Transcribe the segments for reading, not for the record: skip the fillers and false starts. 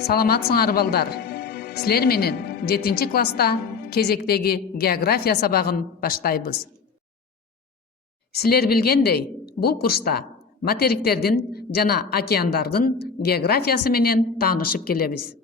Саламатсыңар балдар. Силер менен 7 класста кезектеги география сабагын баштайбыз. Силер билгендей, бул курста материктердин жана океандардын географиясы менен таанышып келебиз.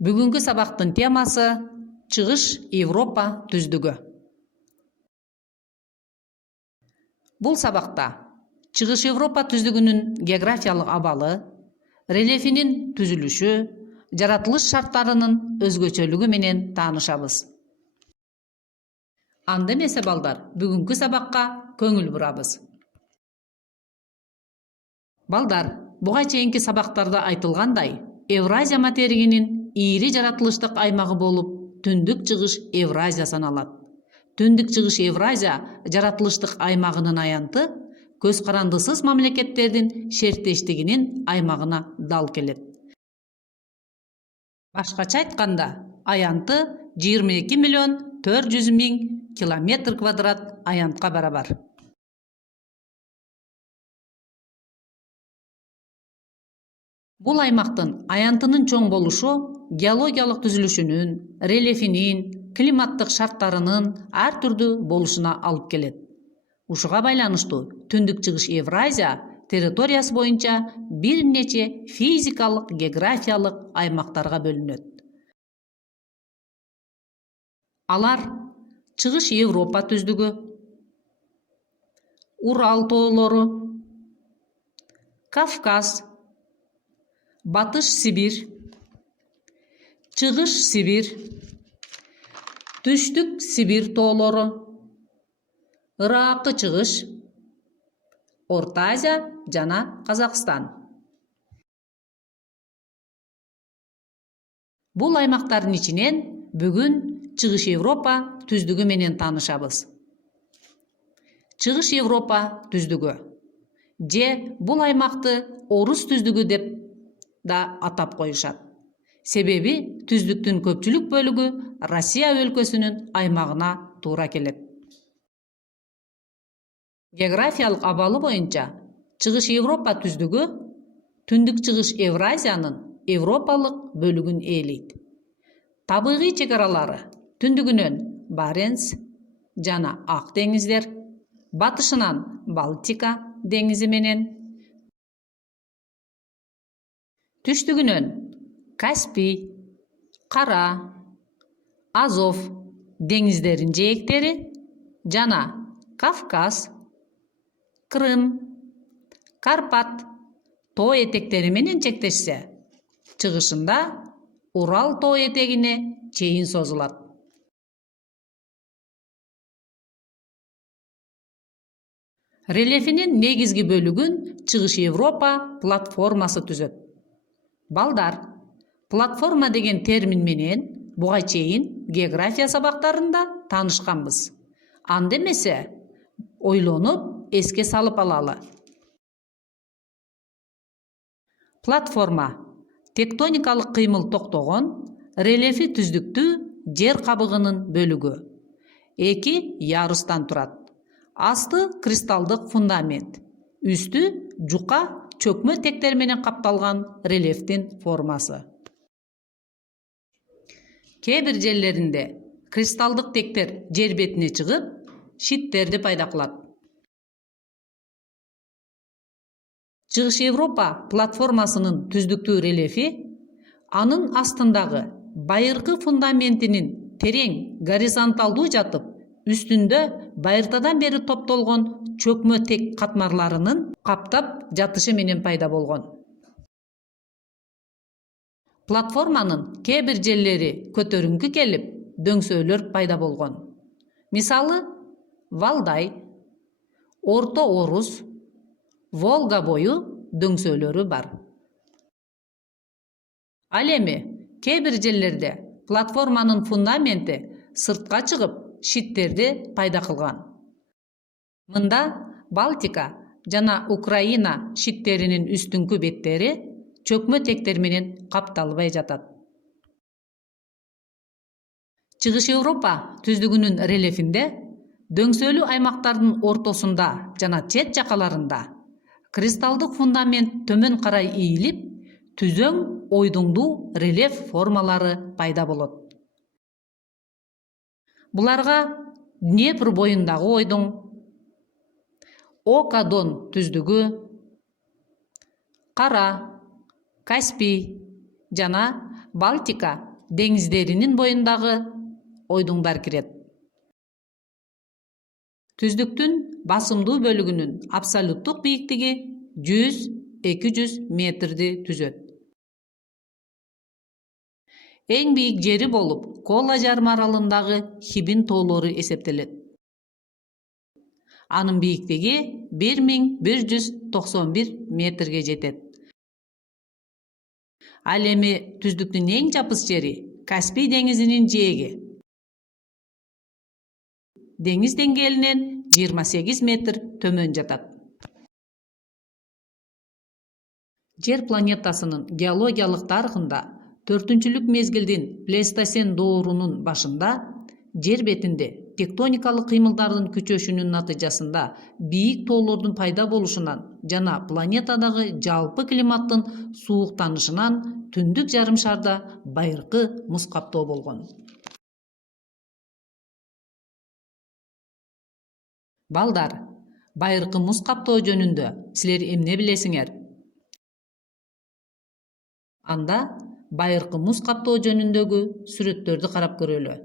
Бүгүнкү сабактын темасы Чыгыш Европа түздүгү. Бул сабакта Чыгыш Европа түздүгүнүн географиялык абалы, рельефинин түзүлүшү, жаратылыш шарттарынын өзгөчөлүгү менен таанышабыз. Анда эмесе балдар, бүгүнкү сабакка көңүл бурабыз. Балдар, буга чейинки сабактарда айтылгандай, Евразия материгинин ири жаратылыштык аймагы болуп, Түндүк Чыгыш Евразия саналат. Түндүк Чыгыш Евразия жаратылыштык аймагынын аянты көз карандысыз мамлекеттердин шерттештигинин аймагына дал келет. Башкача айтканда, аянты 22.400.000 километр квадрат аянтка барабар. Бул аймактын аянтынын чоң болушу геологиялык түзүлүшүнүн, рельефинин, климаттык шарттарынын ар түрдүү болушуна алып келет. Ушуга байланыштуу Түндүк Чыгыш Евразия территориясы боюнча бир нече физикалык, географиялык аймактарга бөлүнөт. Алар Чыгыш Европа түздүгү, Урал тоолору, Кавказ, Батыш Сибирь, Чыгыш Сибирь, Түштүк Сибирь тоолору, Ыракы Чыгыш, Орто Азия жана Казакстан. Бул аймактардын ичинен бүгүн Чыгыш Европа түздүгү менен таанышабыз. Чыгыш Европа түздүгү же бул аймакты Орус түздүгү деп да атап коюшат. Себеби түздүктүн көпчүлүк бөлүгү Россия өлкөсүнүн аймагына туура келет. Географиялык абалы боюнча Чыгыш Европа түздүгү Түндүк Чыгыш Евразиянын Европалык бөлүгүн ээлейт. Табигый чегаралары түндүгүнөн Баренц жана Ак деңиздер, батышынан Балтика деңизи менен, түштүгүнөн Каспий, Кара, Азов деңиздерин жээктери жана Кавказ, Крым, Карпат тоо этектери менен чектешсе, чыгышында Урал тоо этегине чейин созулат. Рельефинин негизги бөлүгүн Чыгыш Европа платформасы түзөт. Балдар, платформа деген термин менен буга чейин география сабактарында таанышканбыз. Анда эмесе ойлонуп, эске салып алалы. Платформа тектоникалык кыймыл токтогон, рельефи түздүктүү жер кабыгынын бөлүгү. 2 ярустан турат. Асты кристалдык фундамент, үстү жука чөкмө тектер менен капталган рельефтин формасы. Кээ бир жерлеринде кристалдык тектер жер бетине чыгып, шиттерди пайда кылат. Чыгыш Европа платформасынын түздүктүү рельефи анын астындагы байыркы фундаментинин терең горизонталдуу жатып, үстүндө байыртадан бери топтолгон чөкмө тек катмарларынын каптап жатышы менен пайда болгон. Платформанын кээ бир жерлери көтөрүңкү келип, дөңсөөлөр пайда болгон. Мисалы, Валдай, Орто Орус, Волга бою дөңсөөлөрү бар. Ал эми кээ бир жерлерде платформанын фундаменти сыртка чыгып, шиттерди пайда кылган. Мында Балтика жана Украина шиттеринин үстүңкү беттери чөкмө тектер менен капталбай жатат. Чыгыш Европа түздүгүнүн рельефинде дөңсөөлүү аймактардын ортосунда жана чет жакаларында Кристалдык фундамент төмөн карай ийилип, түзөң ойдуңдуу рельеф формалары пайда болот. Буларга Днепр боюндагы ойдуң, Ока-Дон түздүгү, Кара, Каспий жана Балтика деңиздеринин боюндагы ойдуңдар кирет. Түздүктүн басымдуу бөлүгүнүн абсолюттук бийиктиги 100-200 метрди түзөт. Эң бийик жери болуп, Кола жарымы аралындагы Хибин тоолору эсептелет. Анын бийиктиги 1191 метрге жетет. Ал эми түздүктүн эң жапыс жери Каспий деңизинин жээги. Деңиз деңгээлинен 28 метр төмөн жатат. Жер планетасынын геологиялык тарыхында 4-лүк мезгилдин плейстоцен доорунун башында жер бетинде тектоникалык кыймылдардын күчөшүнүн натыйжасында бийик тоолордун пайда болушунан жана планетадагы жалпы климаттын сууктанышынан түндүк жарым шарда байыркы муз каптоо болгон. Балдар, байыркы муз каптоо жөнүндө силер эмне билесиңер? Анда байыркы муз каптоо жөнүндөгү сүрөттөрдү карап көрөлү.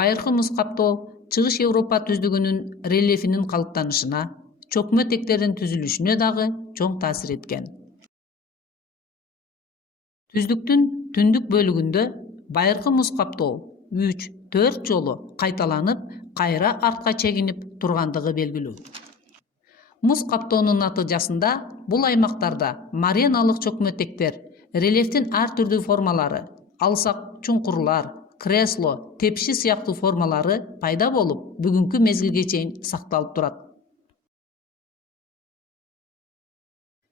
Байыркы муз каптоо Чыгыш Европа түздүгүнүн рельефинин калыптанышына, чөкмө тектердин түзүлүшүнө дагы чоң таасир эткен. Түздүктүн түндүк бөлүгүндө байыркы муз каптоо 3-4 жолу кайталанып, кайра артка чегинип тургандыгы белгилүү. Муз каптоонун натыйжасында бул аймактарда мареналык чөкмө тектер, рельефтин ар түрдүү формалары, алсак чуңкурлар, кресло, тепши сыяктуу формалары пайда болуп, бүгүнкү мезгилге чейин сакталып турат.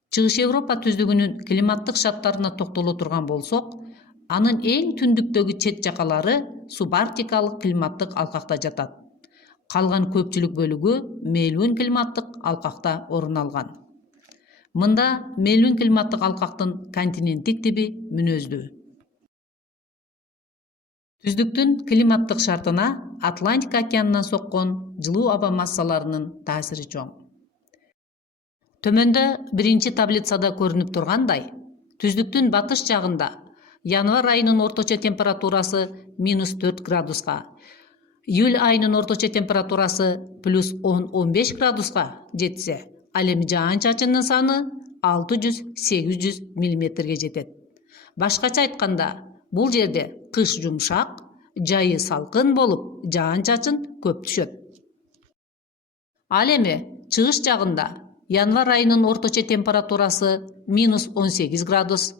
Чыгыш Европа түздүгүнүн климаттык шарттарына токтоло турган болсок, анын эң түндүктөгү чет жакалары субарктикалык климаттык алкакта жатат. Калган көпчүлүк бөлүгү мелүүн климаттык алкакта орун алган. Мында мелүүн климаттык алкактын континенттик тиби мүнөздүү. Түздүктүн климаттык шартына Атлантика океанынан соккон жылуу аба массаларынын таасири чоң. Төмөндө биринчи таблицада көрүнүп тургандай, түздүктүн батыш жагында январь айынын орточо температурасы -4 градуска, июль айынын орточо температурасы +10-15 градуска жетсе, ал эми жаан-чачындын саны 600-800 мм жетет. Башкача айтканда, бул жерде кыш жумшак, жайы салкын болуп, жаан-чачын көп түшөт. Ал эми чыгыш жагында январь айынын орточо температурасы -18 градус,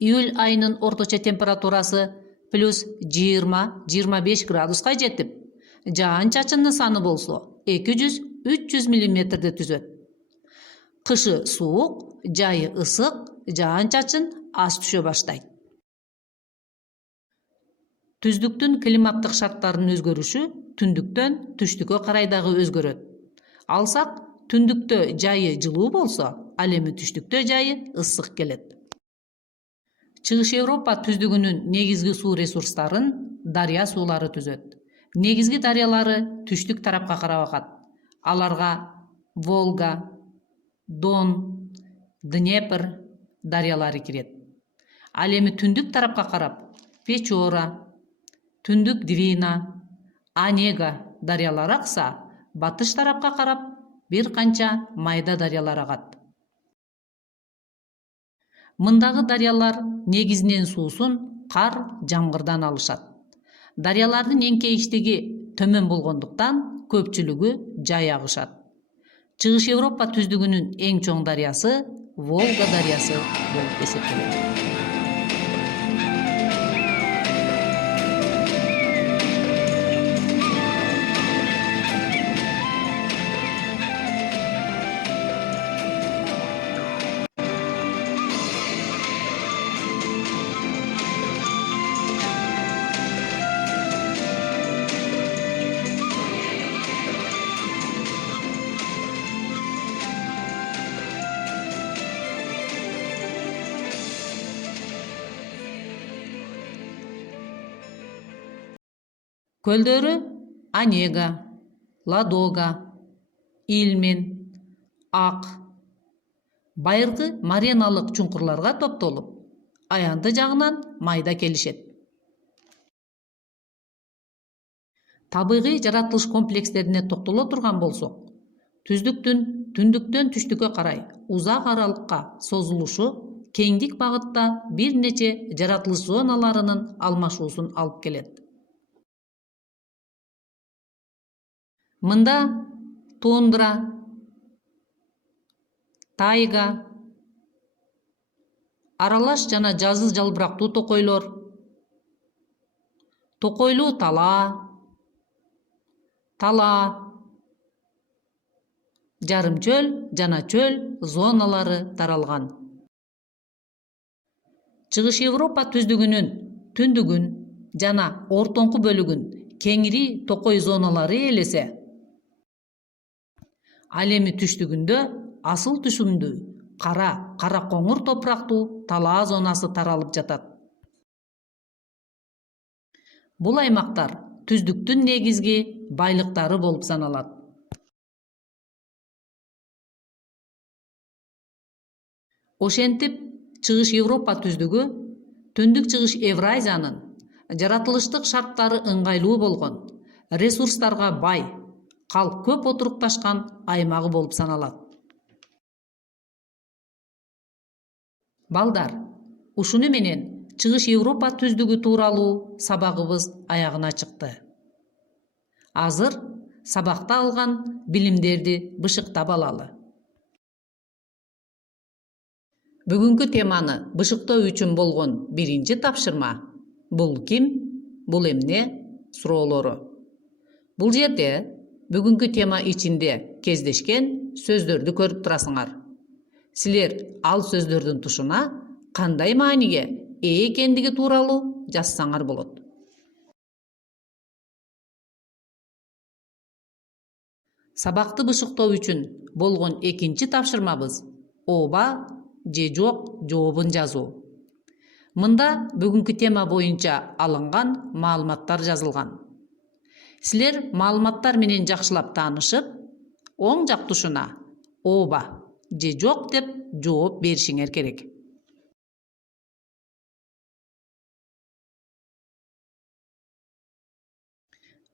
июль айынын орточо температурасы +20-25 градуска жетип, жаан-чачындын саны болсо 200-300 мм түзөт. Кышы суук, жайы ысык, жаан-чачын аз түшө баштайт. Түздүктүн климаттык шарттарынын өзгөрүшү түндүктөн түштүккө карай дагы өзгөрөт. Алсак, түндүктө жайы жылуу болсо, ал эми түштүктө жайы ысык келет. Чыгыш Европа түздүгүнүн негизги суу ресурстарын дарыя суулары түзөт. Негизги дарыялары түштүк тарапка карап акат. Аларга Волга, Дон, Днепр дарыялары кирет. Ал эми түндүк тарапка карап Печора, түндүк Двина, Онега дарыялары акса, батыш тарапка карап бир канча майда дарыялар агат. Мындагы дарыялар негизинен суусун кар, жамгырдан алышат. Дарыялардын эңкейиштиги төмөн болгондуктан көпчүлүгү жай агышат. Чыгыш Европа түздүгүнүн эң чоң дарыясы Волга дарыясы болуп эсептелет. Көлдөрү Онега, Ладога, Илмен, Ак, байыркы мареналык чуңкурларга топтолуп, аянды жагынан майда келишет. Табигый жаратылыш комплекстерине токтоло турган болсок, түндүктөн түштүккө карай узак аралыкка созулушу кеңдик багытта бир нече жаратылыш зоналарынын алмашуусун алып келет. Мында тундра, тайга, аралаш жана жазы жалбырактуу токойлор, токойлуу тала, жарым чөл жана чөл зоналары таралган. Чыгыш Европа түздүгүнүн түндүгүн жана ортоңку бөлүгүн кеңири токой зоналары ээлесе, ал эми түштүгүндө асыл түшүмдүү кара коңур топурактуу талаа зонасы таралып жатат. Бул аймактар түздүктүн негизги байлыктары болуп саналат. Ошентип, Чыгыш Европа түздүгү түндүк чыгыш Евразиянын жаратылыштык шарттары ыңгайлуу болгон, ресурстарга бай, калк көп отурукташкан аймагы болуп саналат. Балдар, ушуну менен Чыгыш Европа түздүгү тууралуу сабагыбыз аягына чыкты. Азыр сабакта алган билимдерди бышыктап алалы. Бүгүнкү теманы бышыктоо үчүн болгон биринчи тапшырма бул ким, бул эмне суроолору. Бул жерде бүгүнкү тема ичинде кездешкен сөздөрдү көрүп турасыңар. Силер ал сөздөрдүн тушуна кандай мааниге ээ экендиги тууралуу жазсаңар болот. Сабакты бышыктоо үчүн болгон экинчи тапшырмабыз ооба же жок жообун жазуу. Мында бүгүнкү тема боюнча алынган маалыматтар жазылган. Силер маалыматтар менен жакшылап таанышып, оң жак тушуна ооба же жок деп жооп беришиңер керек.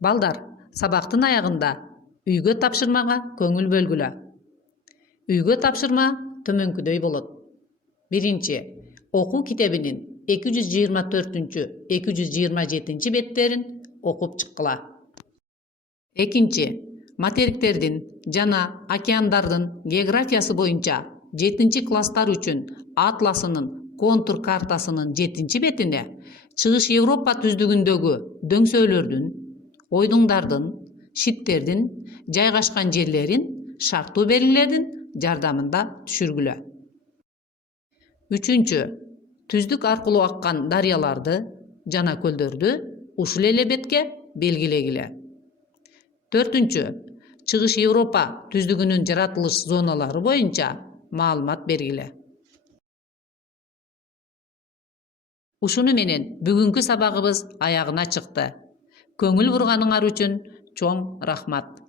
Балдар, сабактын аягында үйгө тапшырмага көңүл бөлгүлө. Үйгө тапшырма төмөнкүдөй болот. Биринчи, окуу китебинин 224-227 беттерин окуп чыккыла. Экинчи, материктердин жана океандардын географиясы боюнча 7-класстар үчүн атласынын контур картасынын 7 бетине Чыгыш Европа түздүгүндөгү дөңсөөлөрдүн, ойдуңдардын, шиттердин жайгашкан жерлерин шарттуу белгилердин жардамында түшүргүлө. Үчүнчү, түздүк аркылуу аккан дарыяларды жана көлдөрдү ушул эле бетке белгилегиле. Төртүнчү, Чыгыш Европа түздүгүнүн жаратылыш зоналары боюнча маалымат бергиле. Ушуну менен бүгүнкү сабагыбыз аягына чыкты. Көңүл бурганыңар үчүн чоң рахмат.